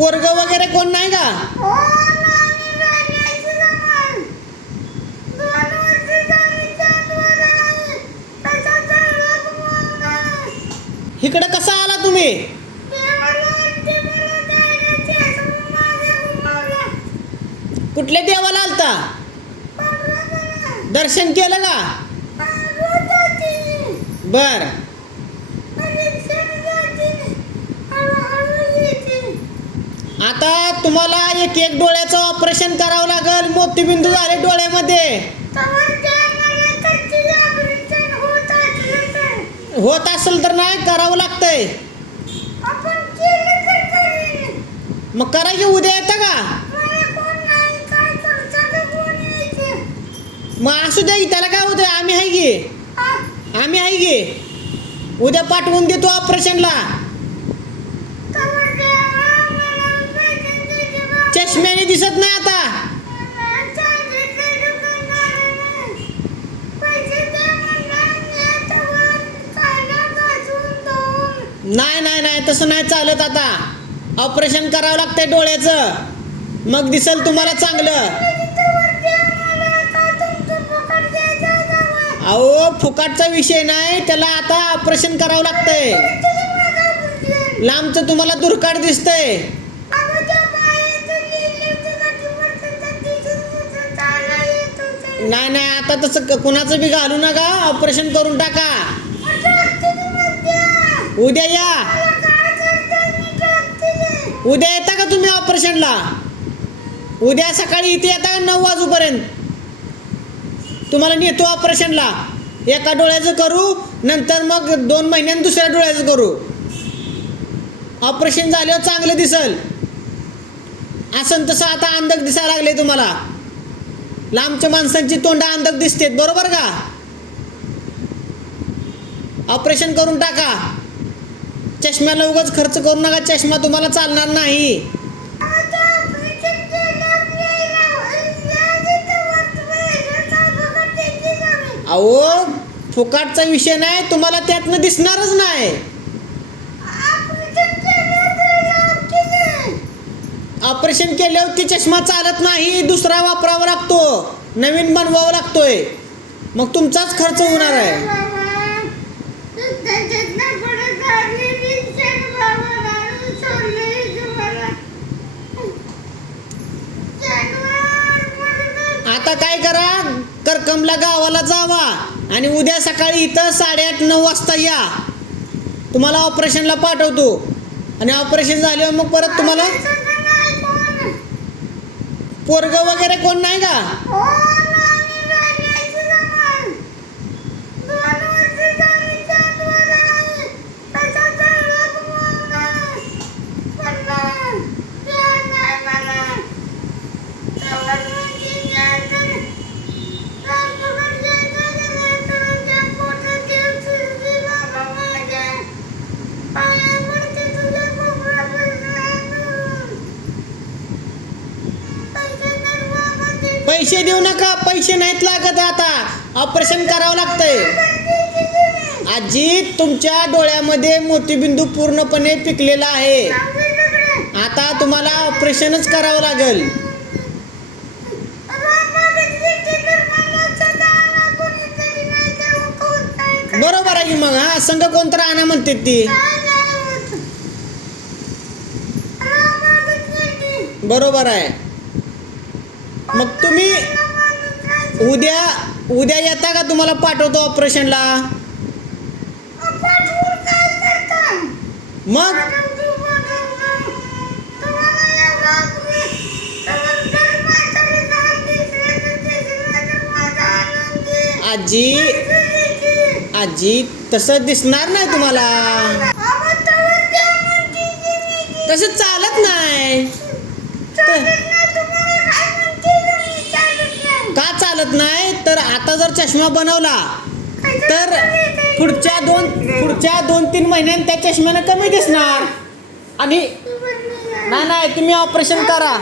पोरग वगैरे कोण नाही का? इकडे कसा आला तुम्ही? कुठल्या देवाला आलता? दर्शन केलं का? बर. आता तुम्हाला एक डोळ्याचं ऑपरेशन करावं लागेल. मोतीबिंदू झाले डोळ्यामध्ये. होत असेल तर नाही करावं लागतंय. मग करा की उद्या येतं का? मग असू द्या की, त्याला काय होतंय? आम्ही आहे की उद्या पाठवून देतो ऑपरेशनला. चष्म्याने दिसत नाही आता. नाही तसं नाही चालत. आता ऑपरेशन करावं लागतंय डोळ्याचं, मग दिसल तुम्हाला चांगलं. अहो फुकाटचा विषय नाही, त्याला आता ऑपरेशन करावं लागतंय. लांबचं तुम्हाला दुर्काट दिसतंय. नाही आता तसं कुणाचं बी घालू नका. ऑपरेशन करून टाका. उद्या या. उद्या येता का तुम्ही ऑपरेशनला? उद्या सकाळी इथे येता का 9 वाजूपर्यंत? तुम्हाला नेतो ऑपरेशनला. एका डोळ्याचं करू, नंतर मग 2 महिन्यांनी दुसऱ्या डोळ्याचं करू. ऑपरेशन झाल्यावर चांगलं दिसल. असं तसं आता अंधक दिसायला लागले तुम्हाला. लांबच्या माणसांची तोंड अंधक दिसतेत, बरोबर का? ऑपरेशन करून टाका. चष्म्याला उगाच खर्च करू नका. चष्मा तुम्हाला चालणार नाही. अहो फुकाटचा विषय नाही, तुम्हाला त्यातनं दिसणारच नाही. ऑपरेशन केल्यावर चष्मा चालत नाही, दुसरा वापरावा लागतो, नवीन बनवावा लागतोय. मग तुमचाच खर्च होणार आहे. आता काय करा, करकमला गावाला जावा आणि उद्या सकाळी इथं 8:30-9 वाजता या. तुम्हाला ऑपरेशनला पाठवतो. आणि ऑपरेशन झाल्यावर मग परत तुम्हाला पोरग वगैरे कोण नाही का? पैसे देऊ नका. पैसे नाहीत लागत. आता ऑपरेशन करावं लागतंय. आजी तुमच्या डोळ्यामध्ये मोतीबिंदू पूर्णपणे पिकलेला आहे. आता तुम्हाला ऑपरेशनच करावं लागेल. बरोबर आहे की मग. हा संघ कोणतं आणा म्हणते ती. बरोबर आहे. मग तुम्ही उद्या येता का? तुम्हाला पाठवतो ऑपरेशनला. मग आजी तसं दिसणार नाही तुम्हाला. तसं चालत नाही. का चालत नाही? तर आता जर चष्मा बनवला तर पुढच्या 2-3 महिन्यांत त्या चष्म्यानं कमी दिसणार. आणि नाही तुम्ही ऑपरेशन करा.